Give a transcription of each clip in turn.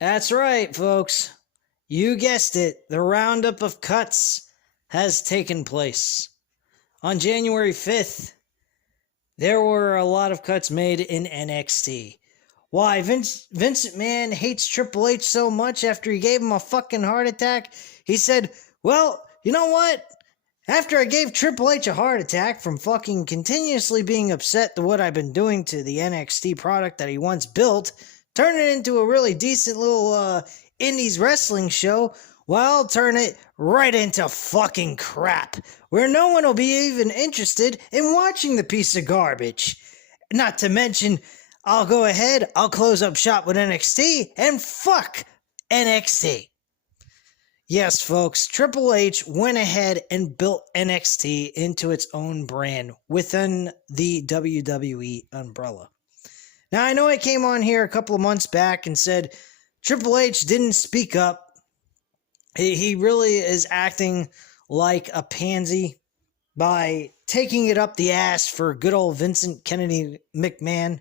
That's right, folks. You guessed it. The roundup of cuts has taken place. On January 5th, there were a lot of cuts made in NXT. Why Vince McMahon hates Triple H so much after he gave him a fucking heart attack? He said, well, you know what? After I gave Triple H a heart attack from fucking continuously being upset to what I've been doing to the NXT product that he once built, turn it into a really decent little indies wrestling show, well, I'll turn it right into fucking crap, where no one will be even interested in watching the piece of garbage. Not to mention, I'll go ahead, I'll close up shop with NXT, and fuck NXT. Yes, folks, Triple H went ahead and built NXT into its own brand within the WWE umbrella. Now, I know I came on here a couple of months back and said Triple H didn't speak up. He really is acting like a pansy by taking it up the ass for good old Vincent Kennedy McMahon.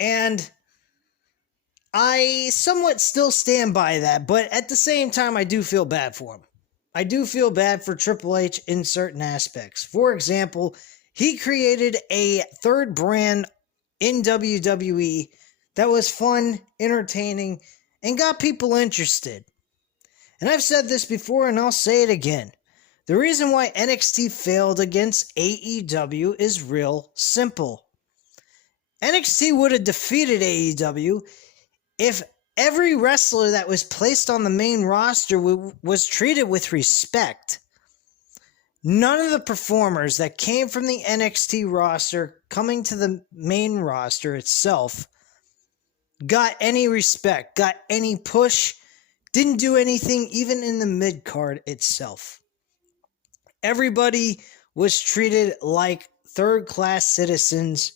And I somewhat still stand by that, but at the same time, I do feel bad for him. I do feel bad for Triple H in certain aspects. For example, he created a third brand in WWE that was fun, entertaining, and got people interested. And I've said this before and I'll say it again. The reason why NXT failed against AEW is real simple. NXT would have defeated AEW if every wrestler that was placed on the main roster was treated with respect. None of the performers that came from the NXT roster coming to the main roster itself got any respect, got any push, didn't do anything even in the mid-card itself. Everybody was treated like third-class citizens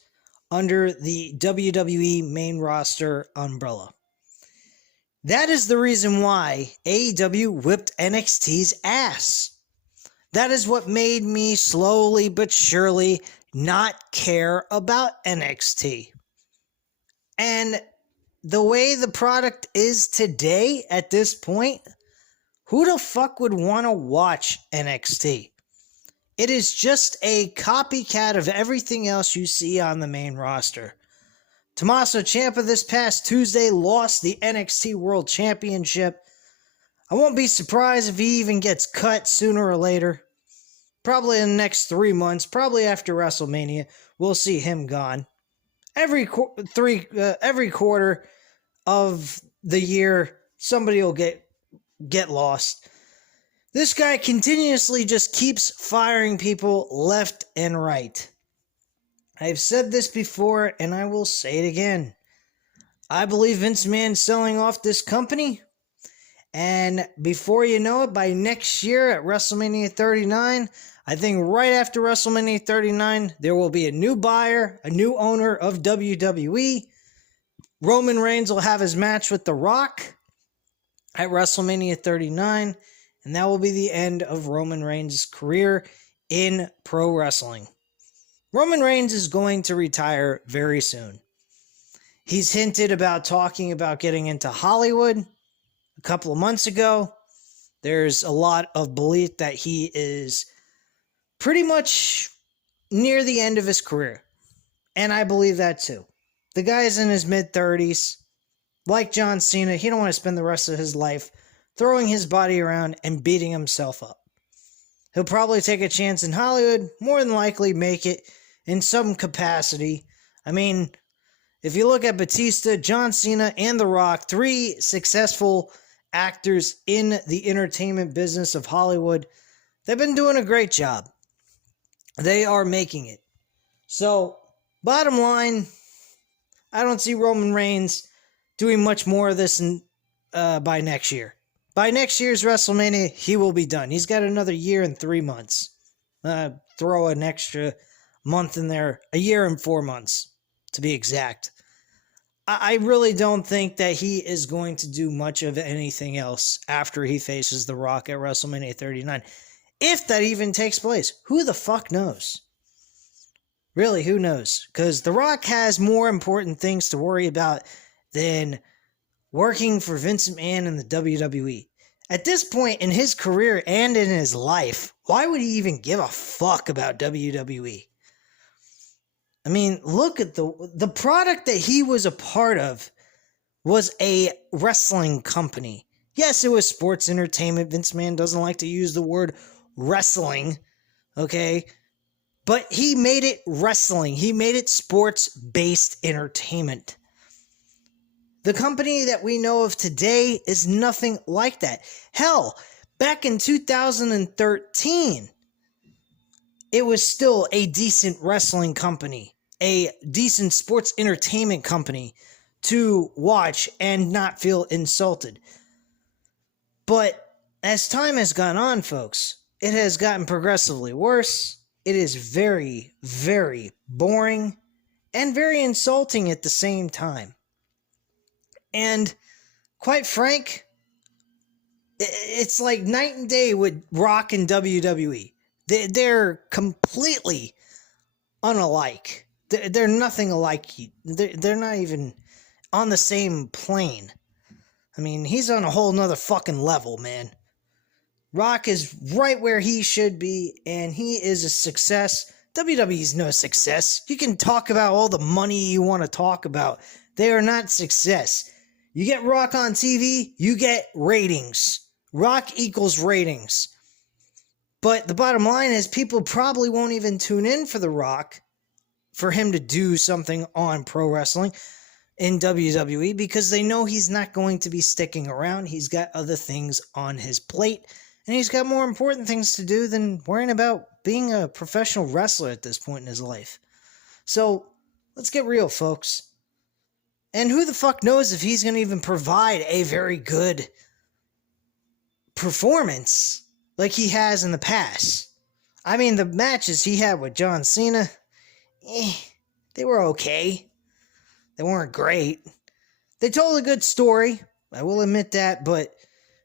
under the WWE main roster umbrella. That is the reason why AEW whipped NXT's ass. That is what made me slowly but surely not care about NXT. And the way the product is today at this point, who the fuck would want to watch NXT? It is just a copycat of everything else you see on the main roster. Tommaso Ciampa this past Tuesday lost the NXT World Championship. I won't be surprised if he even gets cut sooner or later. Probably in the next 3 months, probably after WrestleMania, we'll see him gone. Every quarter of the year, somebody will get lost. This guy continuously just keeps firing people left and right. I've said this before, and I will say it again. I believe Vince McMahon's selling off this company, and before you know it, by next year at WrestleMania 39, I think right after WrestleMania 39, there will be a new buyer, a new owner of WWE. Roman Reigns will have his match with The Rock at WrestleMania 39, and that will be the end of Roman Reigns' career in pro wrestling. Roman Reigns is going to retire very soon. He's hinted about talking about getting into Hollywood a couple of months ago. There's a lot of belief that he is pretty much near the end of his career. And I believe that too. The guy's in his mid-30s. Like John Cena, he don't want to spend the rest of his life throwing his body around and beating himself up. He'll probably take a chance in Hollywood, more than likely make it in some capacity. I mean, if you look at Batista, John Cena, and The Rock, 3 successful actors in the entertainment business of Hollywood, they've been doing a great job. They are making it. So, bottom line, I don't see Roman Reigns doing much more of this by next year. By next year's WrestleMania, he will be done. He's got another year and 3 months. Throw an extra month in there, a year and 4 months, to be exact. I really don't think that he is going to do much of anything else after he faces The Rock at WrestleMania 39. If that even takes place. Who the fuck knows? Really, who knows? Because The Rock has more important things to worry about than working for Vince McMahon in the WWE. At this point in his career and in his life, why would he even give a fuck about WWE? I mean, look at the product that he was a part of was a wrestling company. Yes, it was sports entertainment. Vince McMahon doesn't like to use the word wrestling, okay? But he made it wrestling. He made it sports-based entertainment. The company that we know of today is nothing like that. Hell, back in 2013, it was still a decent wrestling company, a decent sports entertainment company to watch and not feel insulted. But as time has gone on, folks, it has gotten progressively worse. It is very, very boring and very insulting at the same time. And quite frank, it's like night and day with Rock and WWE. They're completely unalike. They're nothing alike. They're not even on the same plane. I mean, he's on a whole nother fucking level, man. Rock is right where he should be, and he is a success. WWE's no success. You can talk about all the money you want to talk about. They are not success. You get Rock on TV, you get ratings. Rock equals ratings. But the bottom line is people probably won't even tune in for The Rock for him to do something on pro wrestling in WWE because they know he's not going to be sticking around. He's got other things on his plate, and he's got more important things to do than worrying about being a professional wrestler at this point in his life. So, let's get real, folks. And who the fuck knows if he's going to even provide a very good performance like he has in the past. I mean, the matches he had with John Cena, they were okay. They weren't great. They told a good story, I will admit that, but at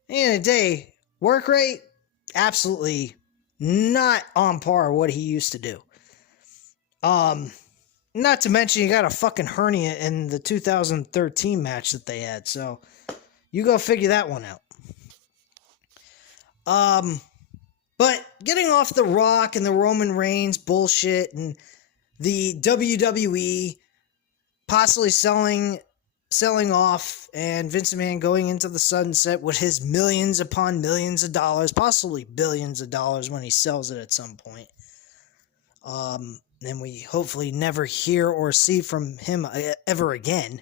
the end of the day, work rate, absolutely not on par with what he used to do. Not to mention, you got a fucking hernia in the 2013 match that they had, so you go figure that one out. But getting off the Rock and the Roman Reigns bullshit and the WWE possibly selling off and Vince McMahon going into the sunset with his millions upon millions of dollars, possibly billions of dollars when he sells it at some point. And we hopefully never hear or see from him ever again.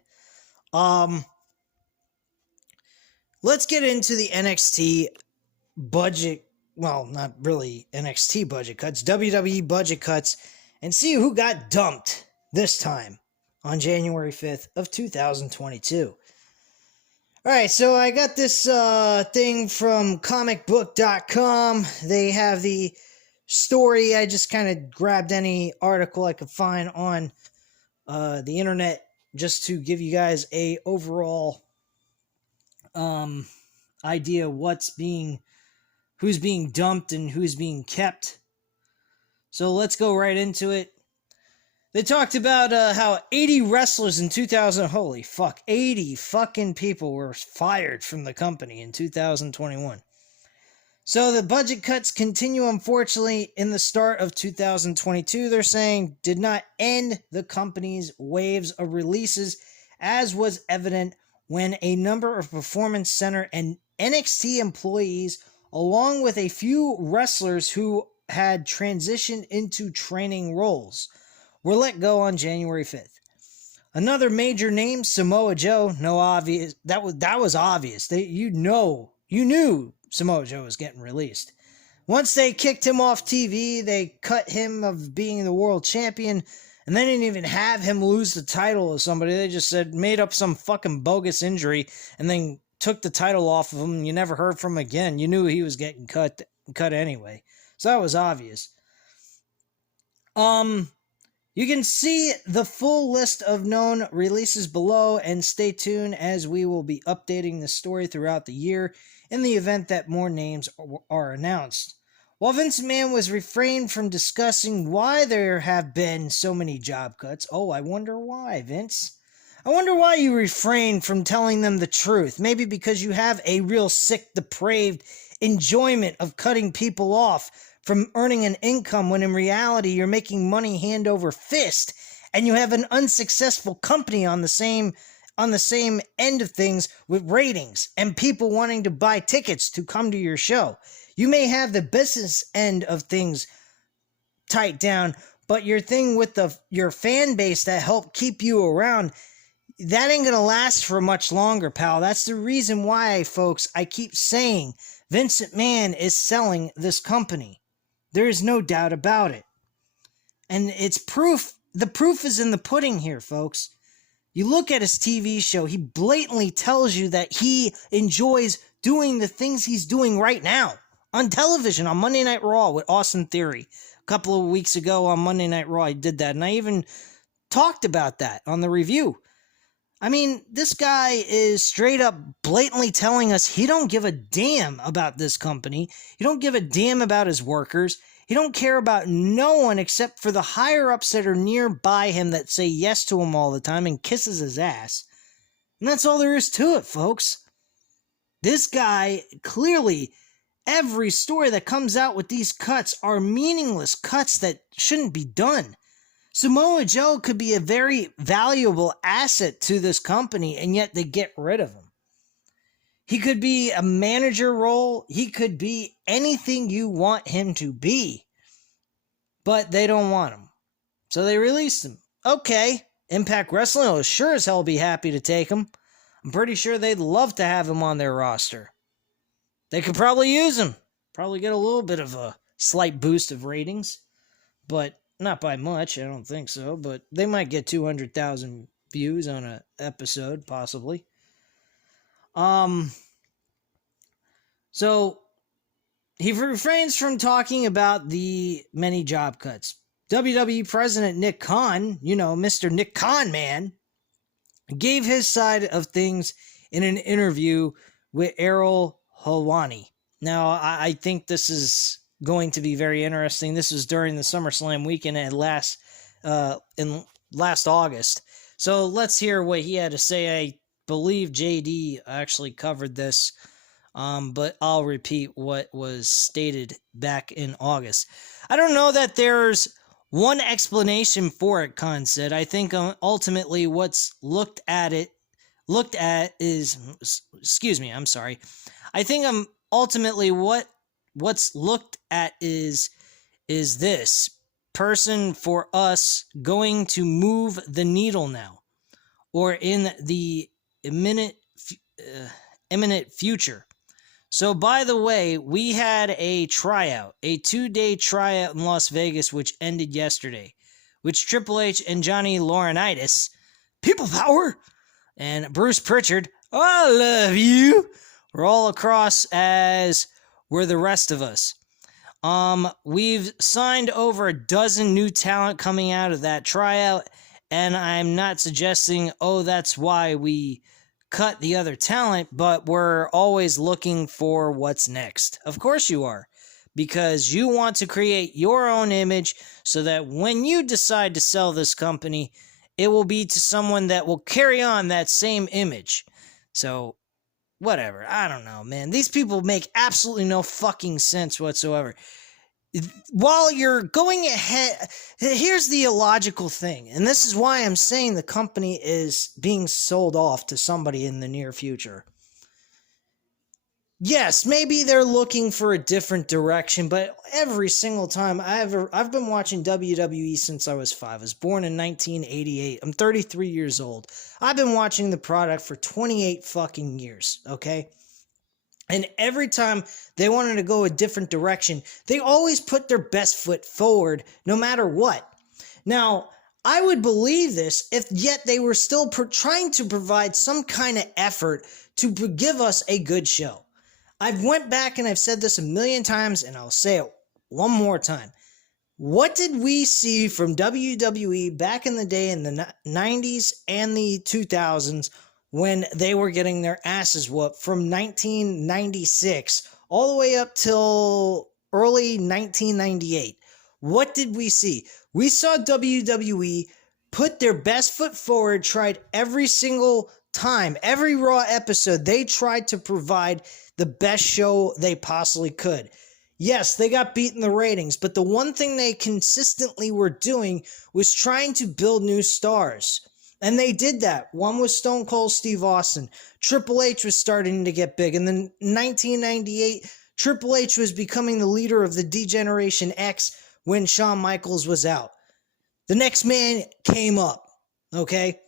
Let's get into the NXT budget, well, not really NXT budget cuts, WWE budget cuts, and see who got dumped this time on January 5th of 2022. Alright, so I got this thing from comicbook.com. They have the story. I just kind of grabbed any article I could find on the internet just to give you guys a overall idea who's being dumped and who's being kept. So let's go right into it. They talked about how 80 wrestlers in 2000, holy fuck, 80 fucking people were fired from the company in 2021. So the budget cuts continue, unfortunately, in the start of 2022. They're saying did not end the company's waves of releases, as was evident when a number of Performance Center and NXT employees, along with a few wrestlers who had transitioned into training roles, were let go on January 5th. Another major name, Samoa Joe, that was obvious. You knew Samoa Joe was getting released. Once they kicked him off TV, they cut him of being the world champion, and they didn't even have him lose the title to somebody. They just made up some fucking bogus injury, and then took the title off of him, and you never heard from him again. You knew he was getting cut anyway. So that was obvious. You can see the full list of known releases below, and stay tuned as we will be updating the story throughout the year in the event that more names are announced. While Vince McMahon was refrained from discussing why there have been so many job cuts, I wonder why, Vince. I wonder why you refrain from telling them the truth. Maybe because you have a real sick, depraved enjoyment of cutting people off from earning an income when in reality you're making money hand over fist, and you have an unsuccessful company on the same end of things with ratings and people wanting to buy tickets to come to your show. You may have the business end of things tight down, but your thing with your fan base that helped keep you around, that ain't gonna last for much longer, pal. That's the reason why, folks, I keep saying Vince McMahon is selling this company. There is no doubt about it. And it's proof. The proof is in the pudding here, folks. You look at his TV show, he blatantly tells you that he enjoys doing the things he's doing right now on television, on Monday Night Raw with Austin Theory. A couple of weeks ago on Monday Night Raw, he did that. And I even talked about that on the review. I mean, this guy is straight up blatantly telling us he don't give a damn about this company. He don't give a damn about his workers. He don't care about no one except for the higher-ups that are nearby him that say yes to him all the time and kisses his ass. And that's all there is to it, folks. This guy, clearly, every story that comes out with these cuts are meaningless cuts that shouldn't be done. Samoa Joe could be a very valuable asset to this company, and yet they get rid of him. He could be a manager role. He could be anything you want him to be. But they don't want him. So they released him. Okay, Impact Wrestling will sure as hell be happy to take him. I'm pretty sure they'd love to have him on their roster. They could probably use him. Probably get a little bit of a slight boost of ratings. But not by much, I don't think so. But they might get 200,000 views on an episode, possibly. So he refrains from talking about the many job cuts. WWE President Nick Khan, Mr. Nick Conman, gave his side of things in an interview with Errol Helwani. Now, I think this is going to be very interesting. This was during the SummerSlam weekend in last August. So let's hear what he had to say. I believe JD actually covered this, but I'll repeat what was stated back in August. I don't know that there's one explanation for it, Khan said. I think ultimately what's looked at is, I think ultimately what's looked at is this person for us going to move the needle now, or in the imminent future. So, by the way, we had a 2-day tryout in Las Vegas, which ended yesterday, which Triple H and Johnny Laurinaitis, People Power, and Bruce Pritchard, I love you, were all across, as were the rest of us. We've signed over a dozen new talent coming out of that tryout, and I'm not suggesting, that's why we cut the other talent, but we're always looking for what's next. Of course you are, because you want to create your own image so that when you decide to sell this company, it will be to someone that will carry on that same image. So, whatever. I don't know, man. These people make absolutely no fucking sense whatsoever. While you're going ahead, here's the illogical thing, and this is why I'm saying the company is being sold off to somebody in the near future. Yes, maybe they're looking for a different direction, but every single time I've been watching WWE since I was 5. I was born in 1988. I'm 33 years old. I've been watching the product for 28 fucking years, okay? And every time they wanted to go a different direction, they always put their best foot forward, no matter what. Now, I would believe this if yet they were still trying to provide some kind of effort to give us a good show. I've went back and I've said this a million times, and I'll say it one more time. What did we see from WWE back in the day in the 90s and the 2000s when they were getting their asses whooped from 1996 all the way up till early 1998? What did we see? We saw WWE put their best foot forward, tried every single time, every Raw episode, they tried to provide the best show they possibly could. Yes, they got beat in the ratings, but the one thing they consistently were doing was trying to build new stars. And they did that. One was Stone Cold Steve Austin. Triple H was starting to get big. And then 1998, Triple H was becoming the leader of the D-Generation X when Shawn Michaels was out. The next man came up, okay?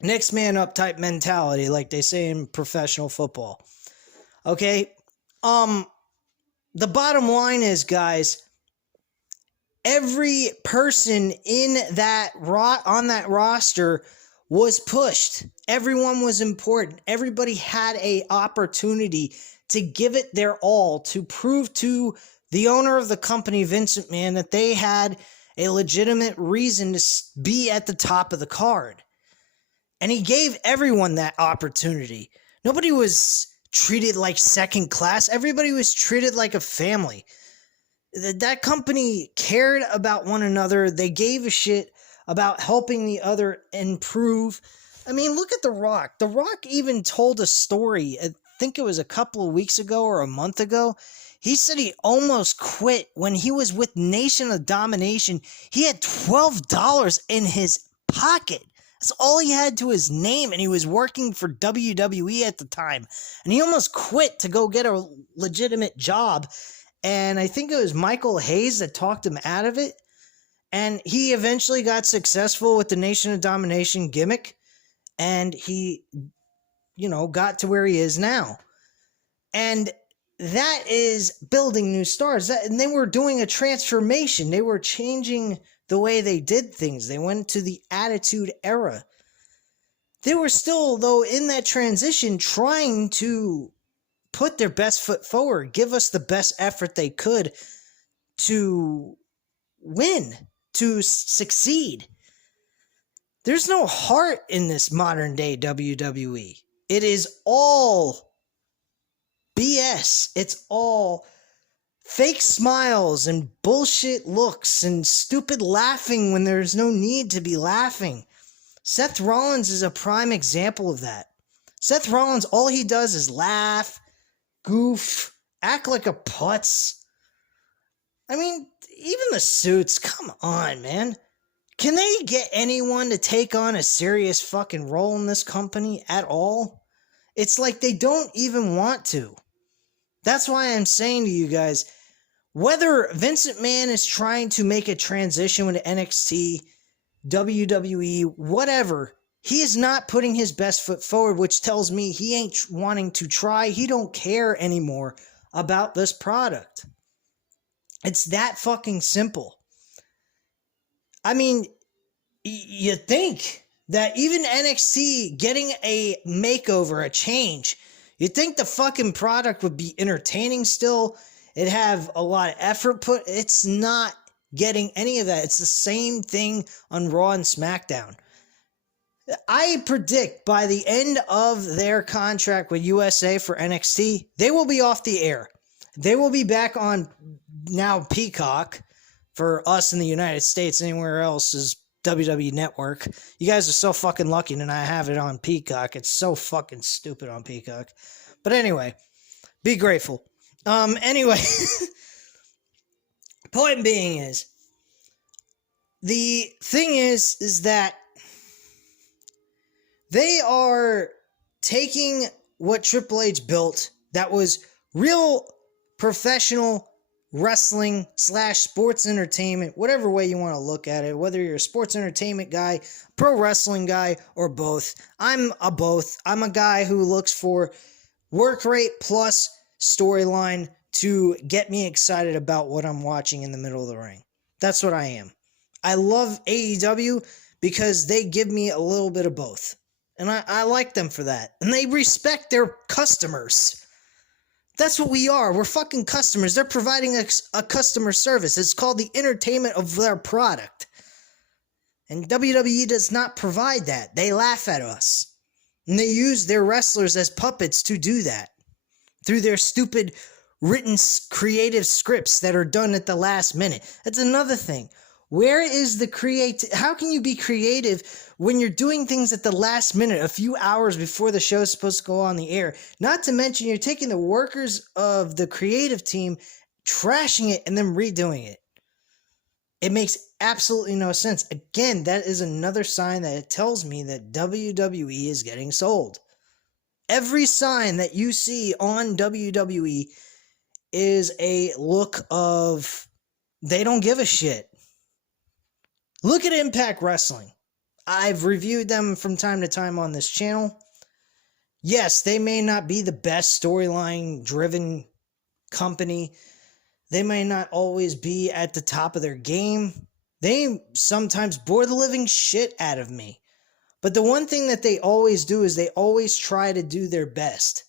Next man up type mentality, like they say in professional football. Okay? The bottom line is, guys, every person in that on that roster was pushed. Everyone was important. Everybody had an opportunity to give it their all to prove to the owner of the company, Vince McMahon, that they had a legitimate reason to be at the top of the card. And he gave everyone that opportunity. Nobody was treated like second class. Everybody was treated like a family. That company cared about one another. They gave a shit about helping the other improve. I mean, look at The Rock. The Rock even told a story, I think it was a couple of weeks ago or a month ago. He said he almost quit when he was with Nation of Domination. He had $12 in his pocket. That's all he had to his name, and he was working for WWE at the time. And he almost quit to go get a legitimate job. And I think it was Michael Hayes that talked him out of it. And he eventually got successful with the Nation of Domination gimmick. And he, got to where he is now. And that is building new stars. And they were doing a transformation. They were changing the way they did things. They went to the Attitude Era. They were still, though, in that transition, trying to put their best foot forward, give us the best effort they could to win, to succeed. There's no heart in this modern day WWE. It is all BS. It's all fake smiles and bullshit looks and stupid laughing when there's no need to be laughing. Seth Rollins is a prime example of that. Seth Rollins, all he does is laugh, goof, act like a putz. I mean, even the suits, come on, man. Can they get anyone to take on a serious fucking role in this company at all? It's like they don't even want to. That's why I'm saying to you guys, whether Vince McMahon is trying to make a transition with NXT, WWE, whatever, he is not putting his best foot forward, which tells me he ain't wanting to try. He don't care anymore about this product. It's that fucking simple. I mean, you think that even NXT getting a makeover, a change, you'd think the fucking product would be entertaining still. It'd have a lot of effort put. It's not getting any of that. It's the same thing on Raw and SmackDown. I predict by the end of their contract with USA for NXT, they will be off the air. They will be back on now Peacock for us in the United States. Anywhere else is WWE Network. You guys are so fucking lucky and I have it on Peacock. It's so fucking stupid on Peacock. But anyway, be grateful. Anyway, point being is, the thing is that they are taking what Triple H built that was real professional wrestling / sports entertainment, whatever way you want to look at it, whether you're a sports entertainment guy, pro wrestling guy, or both. I'm a both. I'm a guy who looks for work rate plus storyline to get me excited about what I'm watching in the middle of the ring. That's what I am. I love AEW because they give me a little bit of both. And I like them for that. And they respect their customers. That's what we are. We're fucking customers. They're providing a customer service. It's called the entertainment of their product. And WWE does not provide that. They laugh at us. And they use their wrestlers as puppets to do that. Through their stupid written creative scripts that are done at the last minute. That's another thing. Where is the how can you be creative when you're doing things at the last minute, a few hours before the show is supposed to go on the air? Not to mention you're taking the workers of the creative team, trashing it, and then redoing it. It makes absolutely no sense. Again, that is another sign that it tells me that WWE is getting sold. Every sign that you see on WWE is a look of they don't give a shit. Look at Impact Wrestling. I've reviewed them from time to time on this channel. Yes, they may not be the best storyline driven company. They may not always be at the top of their game. They sometimes bore the living shit out of me. But the one thing that they always do is they always try to do their best.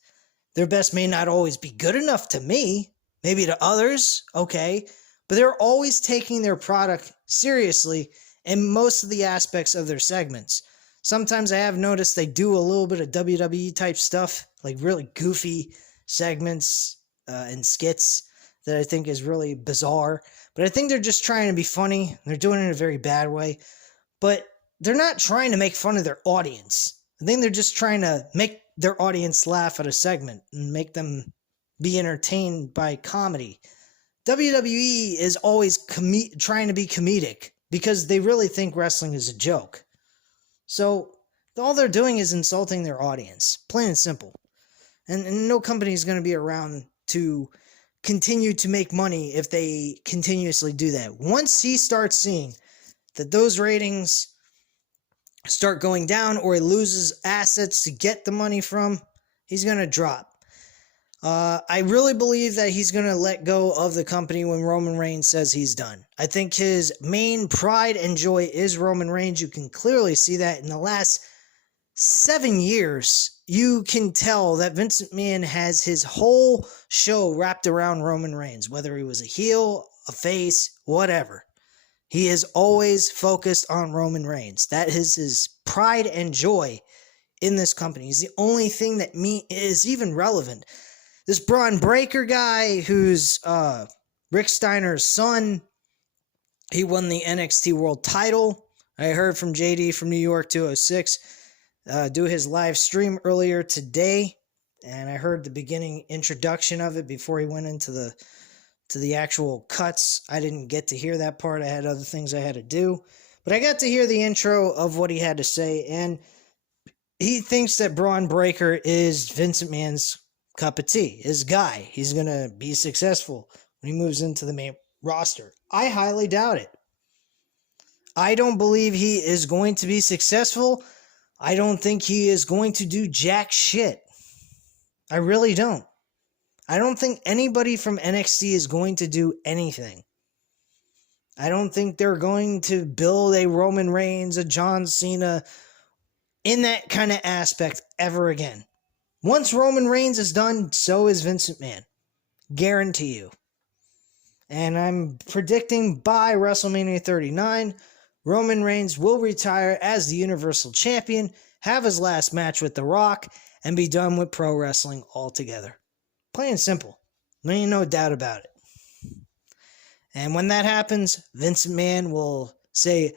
Their best may not always be good enough to me, maybe to others, okay, but they're always taking their product seriously in most of the aspects of their segments. Sometimes I have noticed they do a little bit of WWE type stuff, like really goofy segments and skits that I think is really bizarre. But I think they're just trying to be funny. They're doing it in a very bad way. But they're not trying to make fun of their audience. I think they're just trying to make their audience laugh at a segment and make them be entertained by comedy. WWE is always trying to be comedic because they really think wrestling is a joke. So all they're doing is insulting their audience, plain and simple. And no company is going to be around to continue to make money if they continuously do that. Once he starts seeing that those ratings start going down or he loses assets to get the money from, he's going to drop. I really believe that he's going to let go of the company when Roman Reigns says he's done. I think his main pride and joy is Roman Reigns. You can clearly see that in the last 7 years. You can tell that Vince McMahon has his whole show wrapped around Roman Reigns, whether he was a heel, a face, whatever. He is always focused on Roman Reigns. That is his pride and joy in this company. He's the only thing that is even relevant. This Braun Breaker guy, who's Rick Steiner's son, he won the NXT World title. I heard from JD from New York 206 do his live stream earlier today, and I heard the beginning introduction of it before he went into the actual cuts. I didn't get to hear that part. I had other things I had to do, but I got to hear the intro of what he had to say, and he thinks that Braun Breaker is Vince McMahon's cup of tea, his guy. He's going to be successful when he moves into the main roster. I highly doubt it. I don't believe he is going to be successful. I don't think he is going to do jack shit. I really don't. I don't think anybody from NXT is going to do anything. I don't think they're going to build a Roman Reigns, a John Cena in that kind of aspect ever again. Once Roman Reigns is done, so is Vince McMahon. Guarantee you. And I'm predicting by WrestleMania 39, Roman Reigns will retire as the Universal Champion, have his last match with The Rock, and be done with pro wrestling altogether. Plain and simple. There ain't no doubt about it. And when that happens, Vince McMahon will say,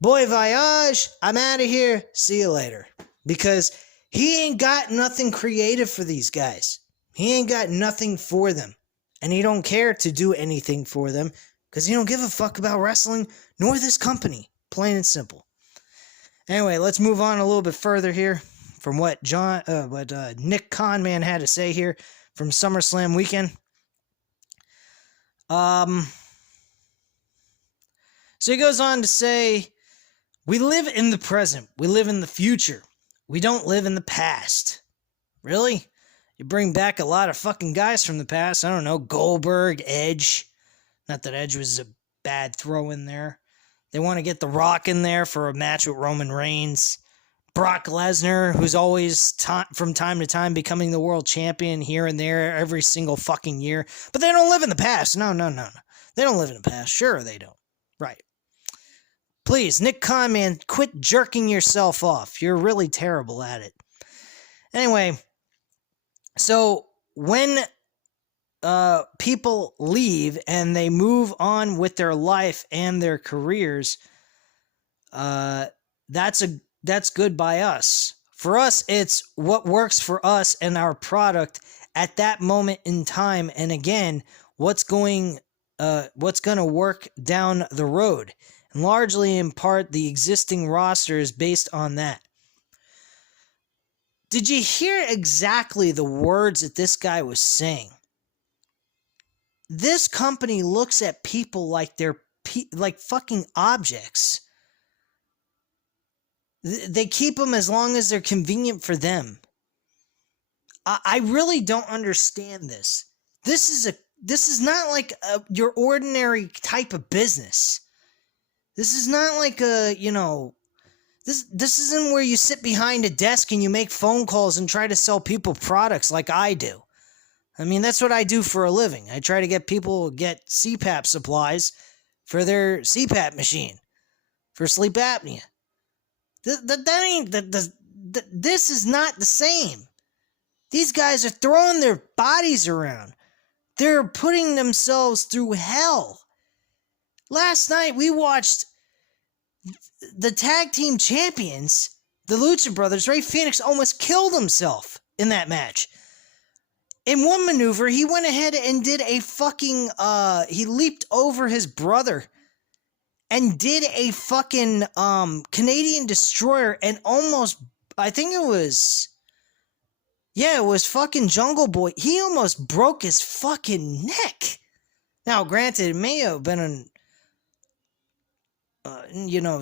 "Boy voyage, I'm out of here, see you later." Because he ain't got nothing creative for these guys. He ain't got nothing for them. And he don't care to do anything for them because he don't give a fuck about wrestling nor this company. Plain and simple. Anyway, let's move on a little bit further here from what Nick Conman had to say here from SummerSlam weekend. So he goes on to say, "We live in the present. We live in the future. We don't live in the past." Really? You bring back a lot of fucking guys from the past. I don't know, Goldberg, Edge. Not that Edge was a bad throw in there. They want to get The Rock in there for a match with Roman Reigns. Brock Lesnar, who's always from time to time becoming the world champion here and there every single fucking year. But they don't live in the past. No. They don't live in the past. Sure, they don't. Right. Please, Nick Conman, quit jerking yourself off. You're really terrible at it. Anyway, so when people leave and they move on with their life and their careers, that's good by us. For us, it's what works for us and our product at that moment in time, and again, what's going to work down the road. And largely in part, the existing roster is based on that. Did you hear exactly the words that this guy was saying? This company looks at people like they're like fucking objects. They keep them as long as they're convenient for them. I really don't understand this. This is not like your ordinary type of business. This is not like this isn't where you sit behind a desk and you make phone calls and try to sell people products like I do. I mean, that's what I do for a living. I try to get people get CPAP supplies for their CPAP machine for sleep apnea. This is not the same. These guys are throwing their bodies around. They're putting themselves through hell. Last night we watched the tag team champions, the Lucha Brothers. Rey Fenix almost killed himself in that match. In one maneuver, he went ahead and did a fucking, he leaped over his brother and did a fucking, Canadian Destroyer and almost, I think it was fucking Jungle Boy. He almost broke his fucking neck. Now, granted, it may have been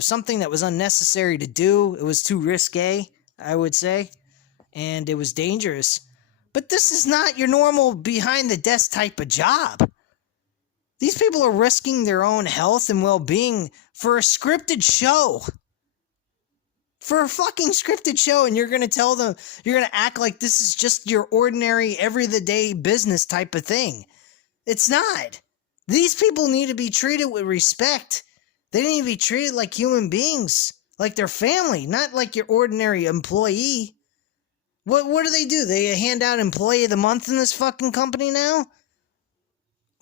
something that was unnecessary to do. It was too risque, I would say, and it was dangerous. But this is not your normal behind-the-desk type of job. These people are risking their own health and well-being for a scripted show. For a fucking scripted show, and you're going to tell them, you're going to act like this is just your ordinary, everyday business type of thing. It's not. These people need to be treated with respect. They need to be treated like human beings, like their family, not like your ordinary employee. What do? They hand out Employee of the Month in this fucking company now?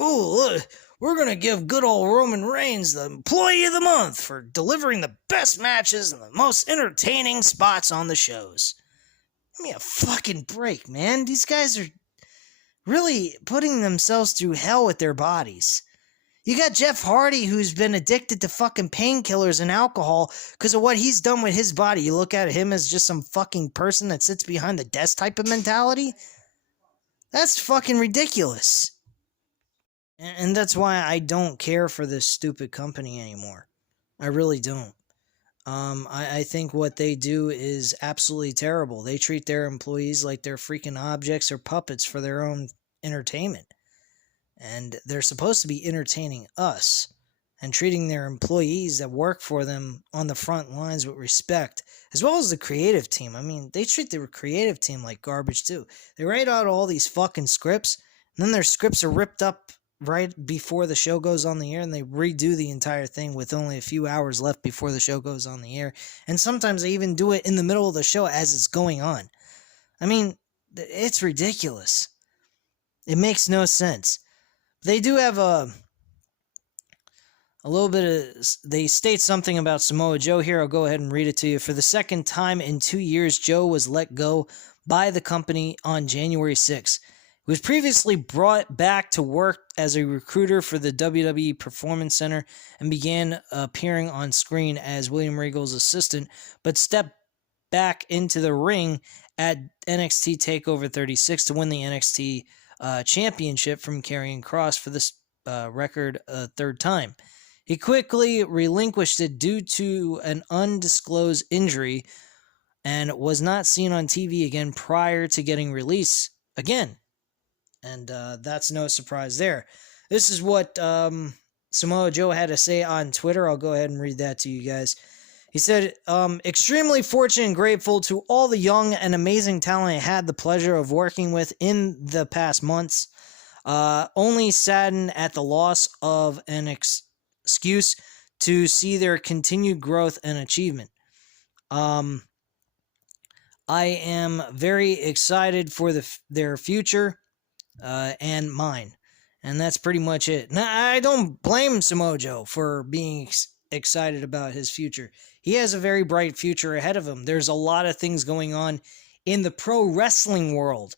Ooh, look, we're going to give good old Roman Reigns the Employee of the Month for delivering the best matches and the most entertaining spots on the shows. Give me a fucking break, man. These guys are really putting themselves through hell with their bodies. You got Jeff Hardy, who's been addicted to fucking painkillers and alcohol because of what he's done with his body. You look at him as just some fucking person that sits behind the desk type of mentality? That's fucking ridiculous. And that's why I don't care for this stupid company anymore. I really don't. I think what they do is absolutely terrible. They treat their employees like they're freaking objects or puppets for their own entertainment. And they're supposed to be entertaining us and treating their employees that work for them on the front lines with respect, as well as the creative team. I mean, they treat their creative team like garbage too. They write out all these fucking scripts, and then their scripts are ripped up right before the show goes on the air, and they redo the entire thing with only a few hours left before the show goes on the air. And sometimes they even do it in the middle of the show as it's going on. I mean, it's ridiculous. It makes no sense. They do have a little bit of... They state something about Samoa Joe here. I'll go ahead and read it to you. For the second time in 2 years, Joe was let go by the company on January 6th. He was previously brought back to work as a recruiter for the WWE Performance Center and began appearing on screen as William Regal's assistant, but stepped back into the ring at NXT TakeOver 36 to win the NXT championship from Karrion Kross for this record third time. He quickly relinquished it due to an undisclosed injury and was not seen on TV again prior to getting released again. And that's no surprise there. This is what Samoa Joe had to say on Twitter. I'll go ahead and read that to you guys. He said, extremely fortunate and grateful to all the young and amazing talent I had the pleasure of working with in the past months. Only saddened at the loss of an excuse to see their continued growth and achievement. I am very excited for their future. and mine. And that's pretty much it. Now, I don't blame Samoa Joe for being excited about his future. He has a very bright future ahead of him. There's a lot of things going on in the pro wrestling world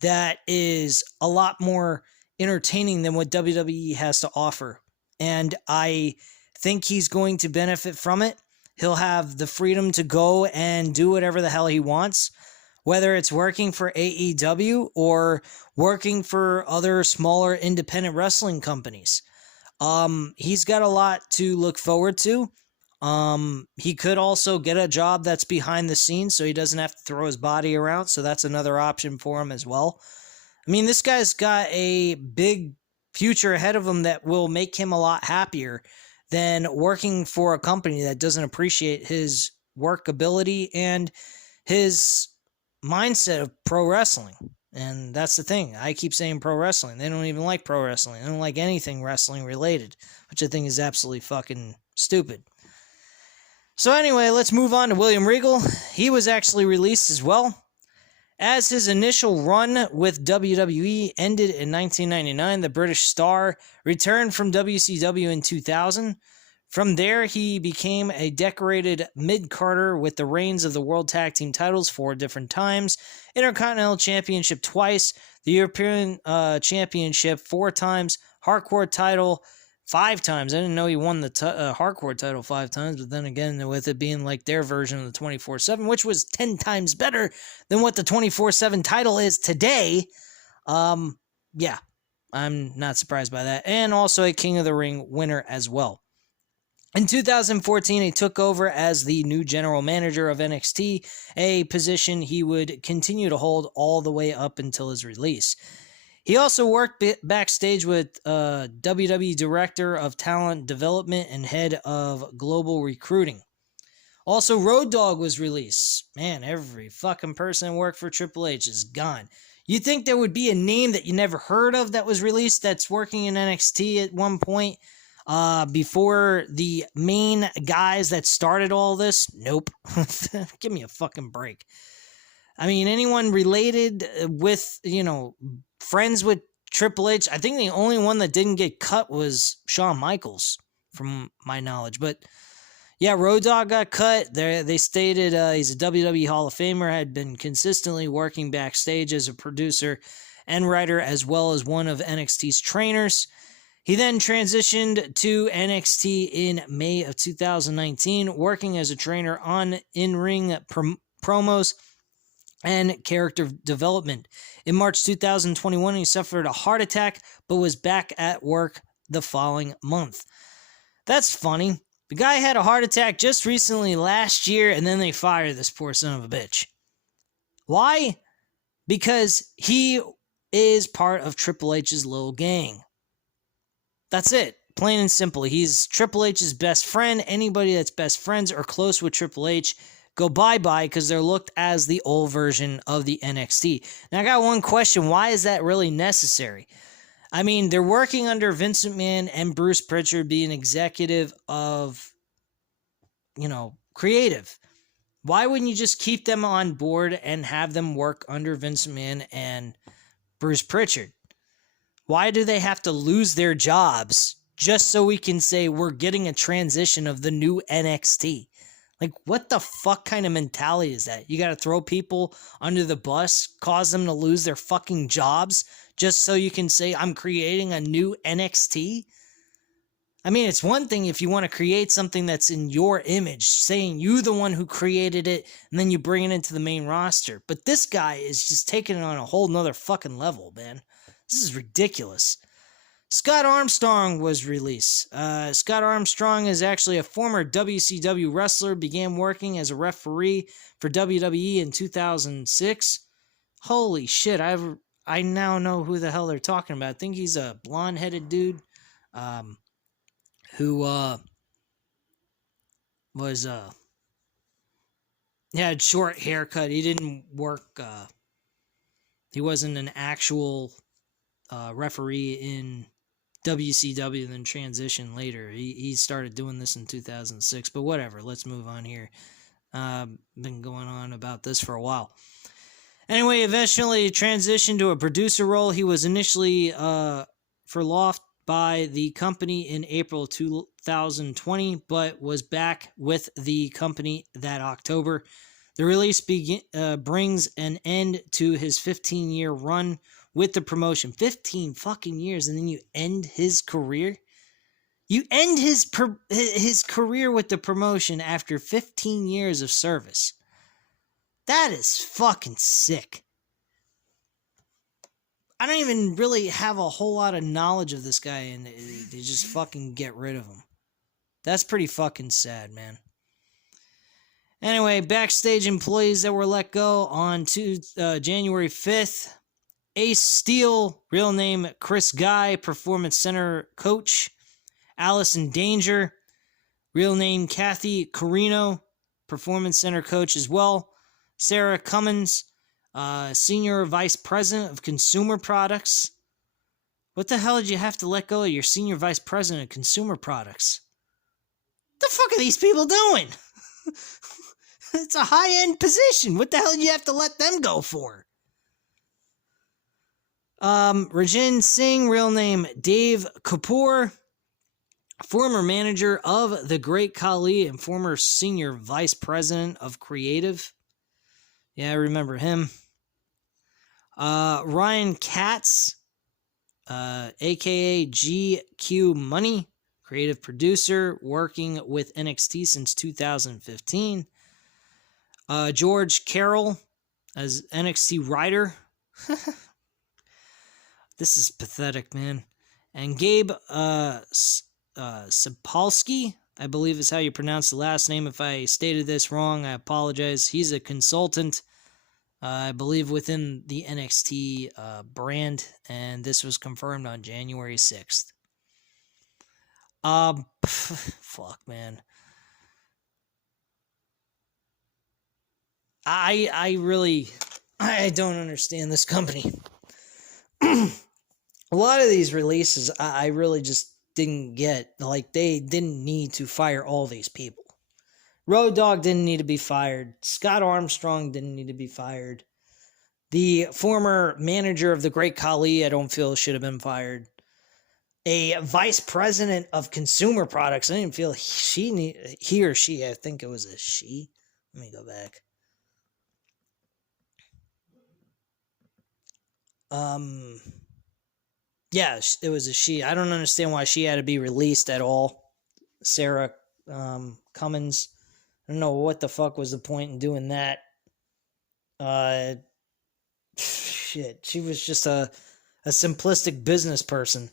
that is a lot more entertaining than what WWE has to offer. And I think he's going to benefit from it. He'll have the freedom to go and do whatever the hell he wants, whether it's working for AEW or working for other smaller independent wrestling companies. He's got a lot to look forward to. He could also get a job that's behind the scenes so he doesn't have to throw his body around. So that's another option for him as well. I mean, this guy's got a big future ahead of him that will make him a lot happier than working for a company that doesn't appreciate his work ability and his mindset of pro wrestling. And that's the thing. I keep saying pro wrestling. They don't even like pro wrestling. They don't like anything wrestling related, which I think is absolutely fucking stupid. So anyway, let's move on to William Regal. He was actually released as well. As his initial run with WWE ended in 1999, the British Star returned from WCW in 2000. From there, he became a decorated mid-carder with the reigns of the World Tag Team titles 4 different times, Intercontinental Championship twice, the European Championship 4 times, Hardcore title 5 times. I didn't know he won the Hardcore title 5 times, but then again, with it being like their version of the 24/7, which was 10 times better than what the 24/7 title is today. Yeah, I'm not surprised by that. And also a King of the Ring winner as well. In 2014, he took over as the new general manager of NXT, a position he would continue to hold all the way up until his release. He also worked backstage with WWE Director of Talent Development and Head of Global Recruiting. Also, Road Dogg was released. Man, every fucking person that worked for Triple H is gone. You'd think there would be a name that you never heard of that was released that's working in NXT at one point before the main guys that started all this. Nope. Give me a fucking break. I mean, anyone related with, friends with Triple H, I think the only one that didn't get cut was Shawn Michaels, from my knowledge. But yeah, Road Dogg got cut. They stated he's a WWE Hall of Famer, had been consistently working backstage as a producer and writer, as well as one of NXT's trainers. He then transitioned to NXT in May of 2019, working as a trainer on in-ring promos and character development. In March 2021, he suffered a heart attack, but was back at work the following month. That's funny. The guy had a heart attack just recently last year, and then they fired this poor son of a bitch. Why? Because he is part of Triple H's little gang. That's it. Plain and simple. He's Triple H's best friend. Anybody that's best friends or close with Triple H go bye-bye because they're looked as the old version of the NXT. Now, I got one question. Why is that really necessary? I mean, they're working under Vince McMahon and Bruce Pritchard being executive of, creative. Why wouldn't you just keep them on board and have them work under Vince McMahon and Bruce Pritchard? Why do they have to lose their jobs just so we can say we're getting a transition of the new NXT? Like, what the fuck kind of mentality is that? You got to throw people under the bus, cause them to lose their fucking jobs just so you can say I'm creating a new NXT? I mean, it's one thing if you want to create something that's in your image, saying you the one who created it, and then you bring it into the main roster. But this guy is just taking it on a whole nother fucking level, man. This is ridiculous. Scott Armstrong was released. Scott Armstrong is actually a former WCW wrestler, began working as a referee for WWE in 2006. Holy shit, I now know who the hell they're talking about. I think he's a blonde-headed dude who had short haircut. He didn't work, he wasn't an actual referee in WCW and then transitioned later. He started doing this in 2006, but whatever. Let's move on here. Been going on about this for a while. Anyway, eventually transitioned to a producer role. He was initially furloughed by the company in April 2020, but was back with the company that October. The release brings an end to his 15-year run with the promotion. 15 fucking years, and then you end his career? You end his career with the promotion after 15 years of service. That is fucking sick. I don't even really have a whole lot of knowledge of this guy, and they just fucking get rid of him. That's pretty fucking sad, man. Anyway, Backstage employees that were let go on January 5th. Ace Steele, real name Chris Guy, Performance Center coach. Allison Danger, real name Kathy Carino, Performance Center coach as well. Sarah Cummins, Senior Vice President of Consumer Products. What the hell did you have to let go of your Senior Vice President of Consumer Products? What the fuck are these people doing? It's a high-end position. What the hell did you have to let them go for? Rajin Singh, real name Dave Kapoor, former manager of The Great Khali and former Senior Vice President of Creative. Yeah, I remember him. Ryan Katz, a.k.a. GQ Money, creative producer, working with NXT since 2015. George Carroll as NXT writer. This is pathetic, man. And Gabe Sapolsky, I believe is how you pronounce the last name. If I stated this wrong, I apologize. He's a consultant, I believe, within the NXT brand, and this was confirmed on January 6th. Fuck, man. I don't understand this company. A lot of these releases, I really just didn't get. Like, they didn't need to fire all these people. Road Dogg didn't need to be fired. Scott Armstrong didn't need to be fired. The former manager of The Great Khali, I don't feel should have been fired. A vice president of consumer products, I didn't feel he or she, I think it was a she. Let me go back. Yeah, it was a she. I don't understand why she had to be released at all. Sarah Cummins. I don't know what the fuck was the point in doing that. Shit. She was just a simplistic business person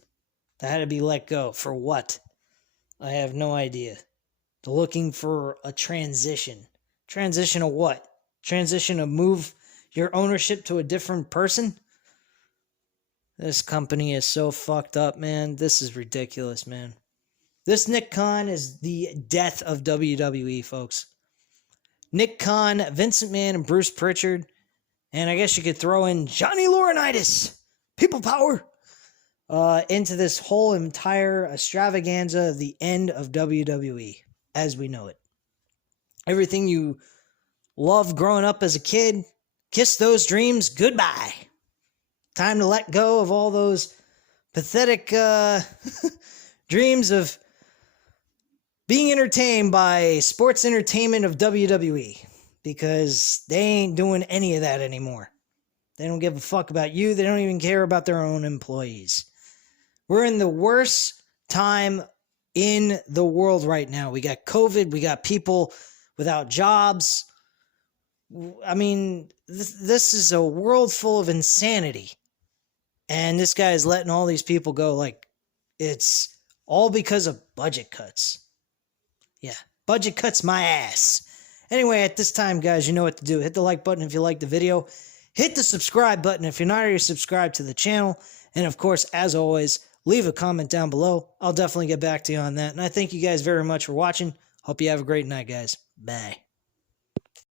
that had to be let go. For what? I have no idea. They're looking for a transition. Transition of what? Transition to move your ownership to a different person? This company is so fucked up, man. This is ridiculous, man. This Nick Khan is the death of WWE, folks. Nick Khan, Vincent Mann, and Bruce Pritchard. And I guess you could throw in Johnny Laurinaitis, People Power, into this whole entire extravaganza of the end of WWE as we know it. Everything you loved growing up as a kid, kiss those dreams goodbye. Time to let go of all those pathetic dreams of being entertained by sports entertainment of WWE, because they ain't doing any of that anymore. They don't give a fuck about you. They don't even care about their own employees. We're in the worst time in the world right now. We got COVID. We got people without jobs. I mean, this is a world full of insanity. And this guy is letting all these people go. Like, it's all because of budget cuts. Yeah, budget cuts my ass. Anyway, at this time, guys, you know what to do. Hit the like button if you like the video. Hit the subscribe button if you're not already subscribed to the channel. And, of course, as always, leave a comment down below. I'll definitely get back to you on that. And I thank you guys very much for watching. Hope you have a great night, guys. Bye.